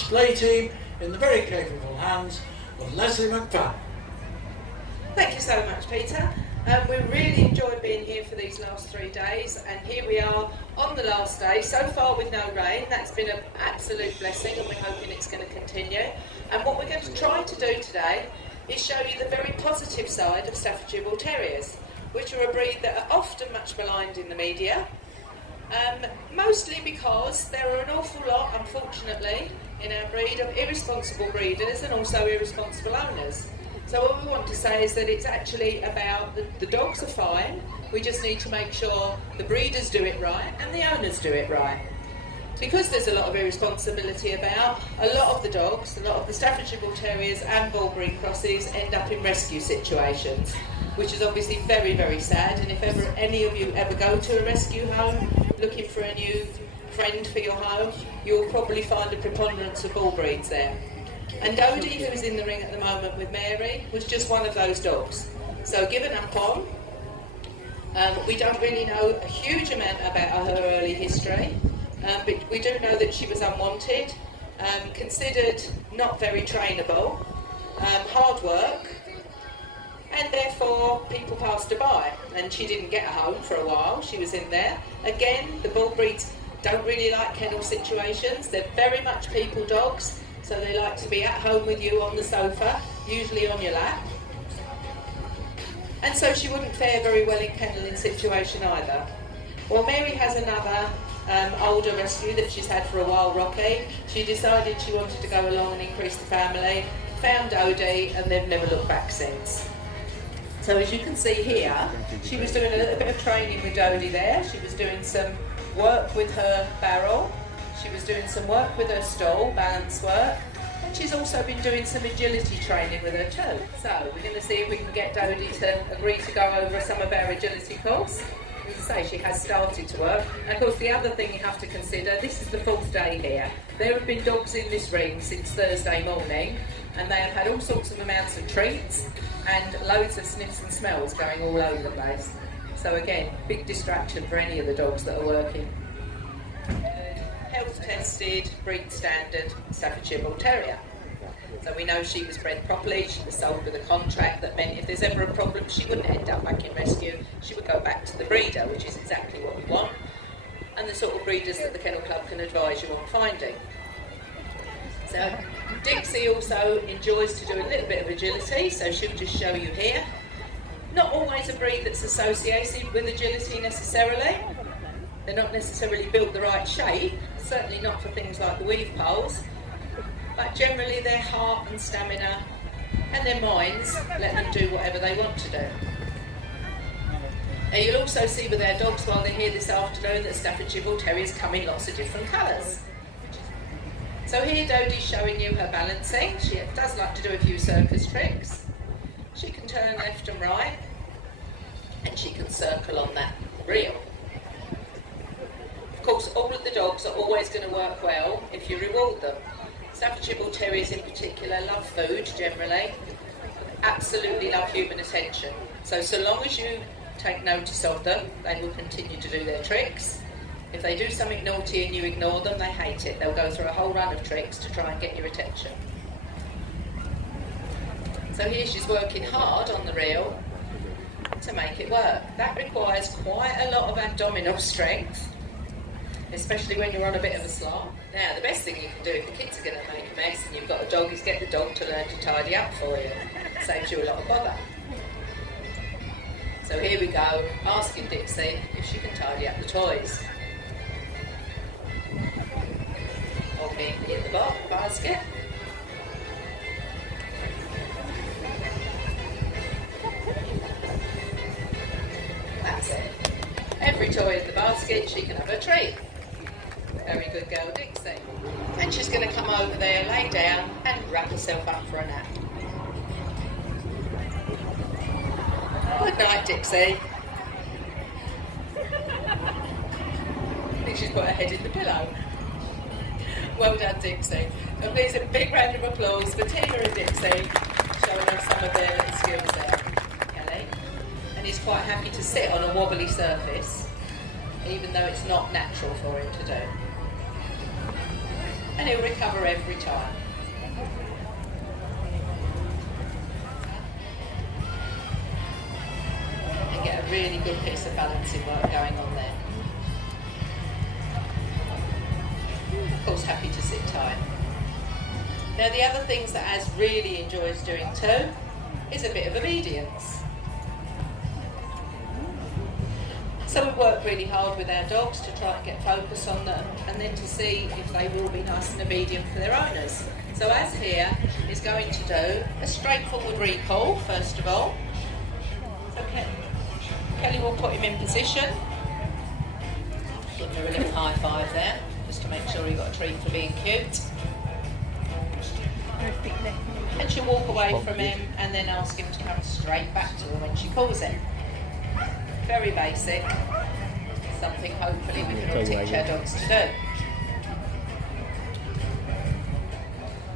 display team in the very capable hands of Leslie McFadden. Thank you so much, Peter. We really enjoyed being here for these last 3 days, and here we are on the last day, so far with no rain. That's been an absolute blessing, and we're hoping it's going to continue. And what we're going to try to do today is show you the very positive side of Staffordshire Bull Terriers, which are a breed that are often much maligned in the media, mostly because there are an awful lot, unfortunately, in our breed of irresponsible breeders and also irresponsible owners. So what we want to say is that it's actually about the dogs are fine, we just need to make sure the breeders do it right and the owners do it right. Because there's a lot of irresponsibility about, a lot of the dogs, a lot of the Staffordshire Bull Terriers and Bull breed crosses end up in rescue situations, which is obviously very, very sad. And if ever any of you ever go to a rescue home looking for a new friend for your home, you'll probably find a preponderance of bull breeds there. And Dodie, who's in the ring at the moment with Mary, was just one of those dogs. So given up on, we don't really know a huge amount about her early history, but we do know that she was unwanted, considered not very trainable, hard work, and therefore people passed her by, and she didn't get a home for a while. She was in there. Again, the bull breeds don't really like kennel situations. They're very much people dogs. So they like to be at home with you on the sofa, usually on your lap. And so she wouldn't fare very well in kennelling situation either. Well, Mary has another older rescue that she's had for a while, Rocky. She decided she wanted to go along and increase the family, found Dodie, and they've never looked back since. So as you can see here, she was doing a little bit of training with Dodie there. She was doing some work with her barrel. She was doing some work with her stall, balance work, and she's also been doing some agility training with her too. So we're going to see if we can get Dodie to agree to go over some of our agility course. As I say, she has started to work. And of course the other thing you have to consider, this is the 4th day here. There have been dogs in this ring since Thursday morning, and they have had all sorts of amounts of treats and loads of sniffs and smells going all over the place. So again, big distraction for any of the dogs that are working. Health tested, breed standard Staffordshire Bull Terrier. So we know she was bred properly, she was sold with a contract that meant if there's ever a problem she wouldn't end up back in rescue, she would go back to the breeder, which is exactly what we want, and the sort of breeders that the Kennel Club can advise you on finding. So Dixie also enjoys to do a little bit of agility, so she'll just show you here. Not always a breed that's associated with agility necessarily. They're not necessarily built the right shape, certainly not for things like the weave poles, but generally their heart and stamina and their minds let them do whatever they want to do. Now you'll also see with our dogs while they're here this afternoon that Staffordshire Bull Terriers come in lots of different colours. So here Dodie's showing you her balancing. She does like to do a few circus tricks. She can turn left and right, and she can circle on that reel. Of course, all of the dogs are always going to work well if you reward them. Staffordshire Bull Terriers in particular love food generally, absolutely love human attention. So long as you take notice of them, they will continue to do their tricks. If they do something naughty and you ignore them, they hate it. They'll go through a whole run of tricks to try and get your attention. So here she's working hard on the reel to make it work. That requires quite a lot of abdominal strength, especially when you're on a bit of a slot. Now, the best thing you can do if the kids are going to make a mess and you've got a dog is get the dog to learn to tidy up for you. It saves you a lot of bother. So here we go, asking Dixie if she can tidy up the toys. Okay, in the basket. That's it. Every toy in the basket, she can have a treat. Very good girl, Dixie. And she's going to come over there, lay down, and wrap herself up for a nap. Good night, Dixie. I think she's put her head in the pillow. Well done, Dixie. And please a big round of applause for Tina and Dixie showing us some of their little skills there. Kelly. And he's quite happy to sit on a wobbly surface, even though it's not natural for him to do. and he'll recover every time. And get a really good piece of balancing work going on there. Of course, happy to sit tight. Now the other things that Az really enjoys doing too is a bit of obedience. So we work really hard with our dogs to try and get focus on them and then to see if they will be nice and obedient for their owners. So Az here is going to do a straightforward recall first of all. So Kelly will put him in position. Give him a little high five there just to make sure he got a treat for being cute. And she'll walk away from him and then ask him to come straight back to her when she calls him. Very basic, something hopefully we can all teach our dogs to do.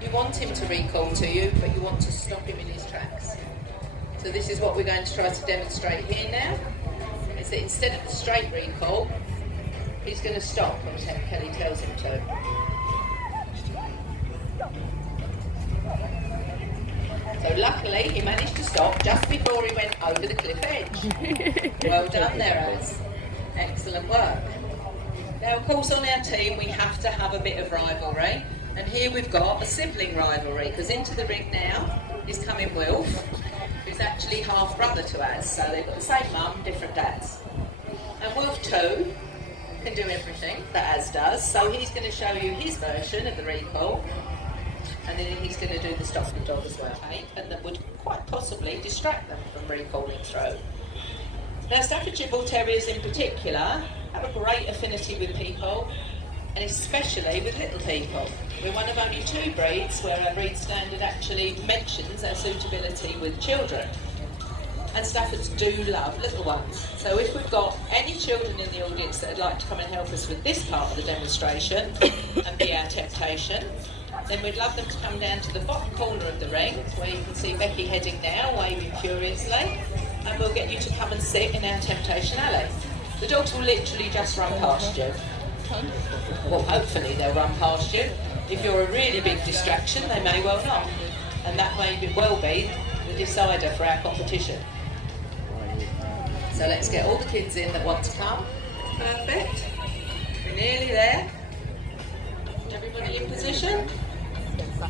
You want him to recall to you, but you want to stop him in his tracks. So this is what we're going to try to demonstrate here now, is that instead of the straight recall, he's going to stop when Kelly tells him to. So luckily he managed to stop just before he went over the cliff edge. Well done there, Az. Excellent work. Now of course on our team we have to have a bit of rivalry, and here we've got a sibling rivalry because into the ring now is coming Wilf, who's actually half brother to Az, so they've got the same mum, different dads. And Wilf too can do everything that Az does, so he's going to show you his version of the recall. And then he's going to do the stop the dog as well, and that would quite possibly distract them from recalling through. Now Staffordshire Bull Terriers in particular have a great affinity with people, and especially with little people. We're one of only 2 breeds where our breed standard actually mentions our suitability with children. And Staffords do love little ones. So if we've got any children in the audience that would like to come and help us with this part of the demonstration and be our temptation, then we'd love them to come down to the bottom corner of the ring, where you can see Becky heading now, waving furiously, and we'll get you to come and sit in our temptation alley. The dogs will literally just run past you. Well, hopefully they'll run past you. If you're a really big distraction, they may well not. And that may well be the decider for our competition. So let's get all the kids in that want to come. Perfect. We're nearly there. Everybody in position? I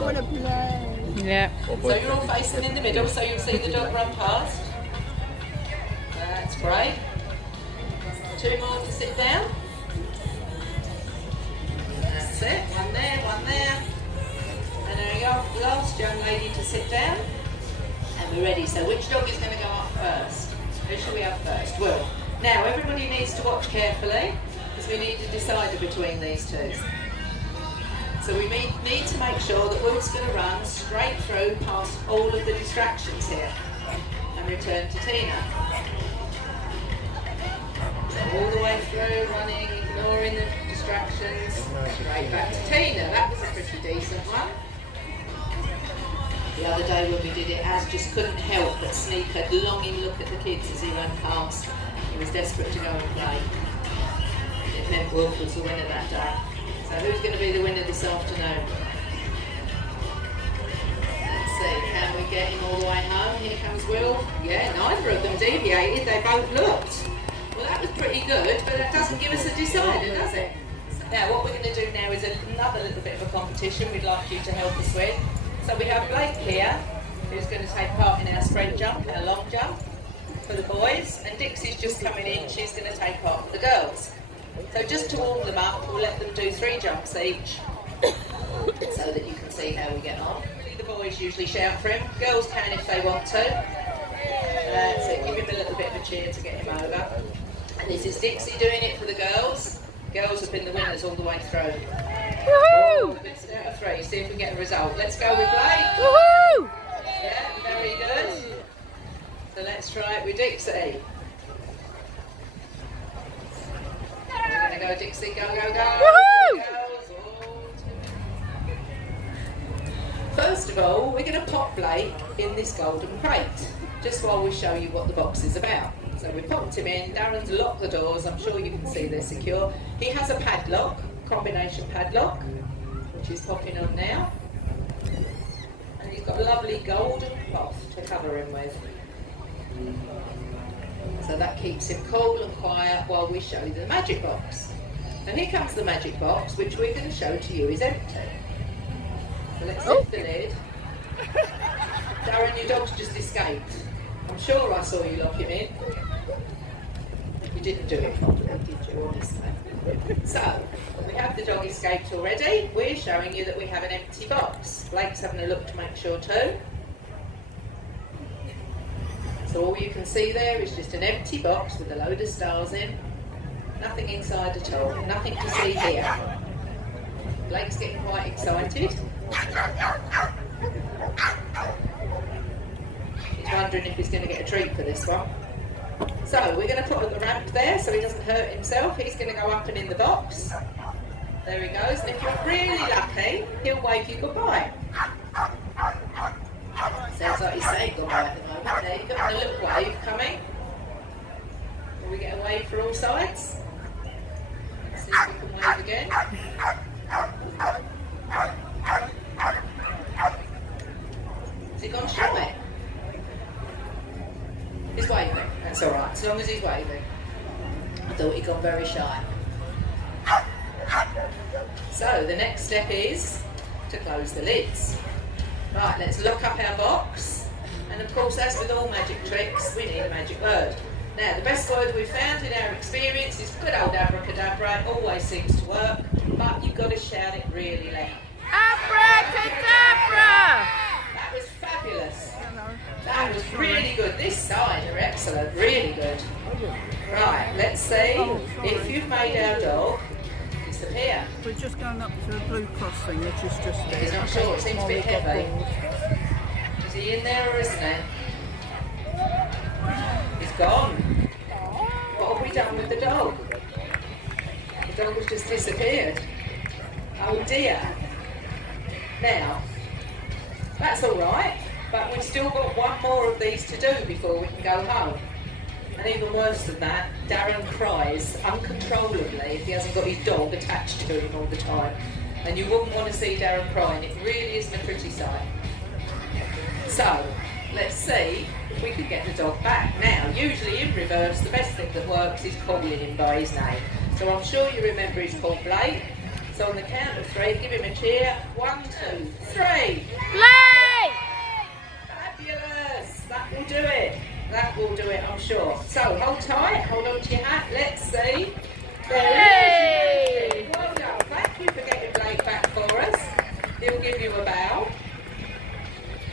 want to play. Yeah. So you're all facing in the middle, so you'll see the dog run past. That's great. 2 more to sit down. That's it. One there. And there we go. Last young lady to sit down. And we're ready. So which dog is going to go up first? Who shall we have first? Will. Now everybody needs to watch carefully, because we need a decider between these 2. So we need to make sure that Will's going to run straight through past all of the distractions here and return to Tina. So all the way through, running, ignoring the distractions, straight back to Tina. That was a pretty decent one. The other day when we did it, Az just couldn't help but sneak a longing look at the kids as he ran past. He was desperate to go and play. It meant Wolf was the winner that day. So who's going to be the winner this afternoon? Let's see, can we get him all the way home? Here comes Will. Yeah, neither of them deviated, they both looked. Well, that was pretty good, but that doesn't give us a decider, does it? Now, what we're going to do now is another little bit of a competition we'd like you to help us with. So we have Blake here, who's going to take part in our spread jump, our long jump for the boys, and Dixie's just coming in, she's going to take part for the girls. So just to warm them up, we'll let them do 3 jumps each, so that you can see how we get on. The boys usually shout for him, girls can if they want to. So give him a little bit of a cheer to get him over. And this is Dixie doing it for the girls. Girls have been the winners all the way through. Woohoo! Bits out of 3, see if we can get a result. Let's go with Blake. Woohoo! Yeah, very good. So let's try it with Dixie. We're going to go, Dixie, go, go, go. Woohoo! First of all, we're going to pop Blake in this golden crate, just while we show you what the box is about. So we popped him in. Darren's locked the doors. I'm sure you can see they're secure. He has a padlock, combination padlock, which is popping on now. And he's got a lovely golden cloth to cover him with. So that keeps him cool and quiet while we show you the magic box. And here comes the magic box, which we're going to show to you is empty. So let's lift the lid. Darren, your dog's just escaped. I'm sure I saw you lock him in. You didn't do it properly, did you, honestly? So, we have the dog escaped already. We're showing you that we have an empty box. Blake's having a look to make sure too. So all you can see there is just an empty box with a load of stars in. Nothing inside at all, nothing to see here. Blake's getting quite excited. He's wondering if he's going to get a treat for this one. So we're going to put the ramp there so he doesn't hurt himself. He's going to go up and in the box. There he goes. And if you're really lucky, he'll wave you goodbye. Sounds like he's saying goodbye at the moment. There you've got a little wave coming. Will we get a wave for all sides? Let's see if we can wave again. Has he gone shy? He's waving. That's all right, as long as he's waving. I thought he'd gone very shy. So the next step is to close the lids. Right, let's lock up our box. And of course, as with all magic tricks, we need a magic word. Now, the best word we've found in our experience is good old abracadabra. It always seems to work, but you've got to shout it really loud. Abracadabra! That was fabulous. That was really good. This side are excellent, really good. Right, let's see if you've made our dog disappear. We're just going up to the Blue Cross thing, which is just there. He's not sure, it seems a bit heavy. Is he in there or isn't he? He's gone. What have we done with the dog? The dog has just disappeared. Oh dear. Now, that's all right, but we've still got one more of these to do before we can go home. And even worse than that, Darren cries uncontrollably if he hasn't got his dog attached to him all the time. And you wouldn't want to see Darren crying. It really isn't a pretty sight. So, let's see if we can get the dog back. Now, usually in reverse, the best thing that works is calling him by his name. So I'm sure you remember he's called Blake. So on the count of 3, give him a cheer. 1, 2, 3. Blake! Fabulous! That will do it. That will do it, I'm sure. So hold tight, hold on to your hat. Let's see. There he is. Well done. Thank you for getting Blake back for us. He'll give you a bow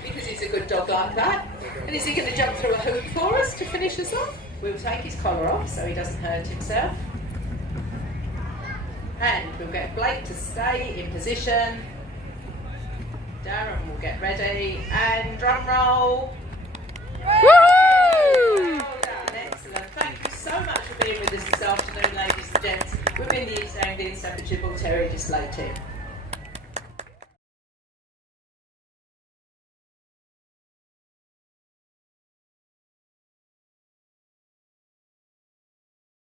because he's a good dog like that. And is he going to jump through a hoop for us to finish us off? We'll take his collar off so he doesn't hurt himself. And we'll get Blake to stay in position. Darren will get ready. And drum roll. Woohoo! Well done, excellent. Thank you so much for being with us this afternoon, ladies and gents. We've been the East Anglian Staffordshire Bull Terrier Display Team.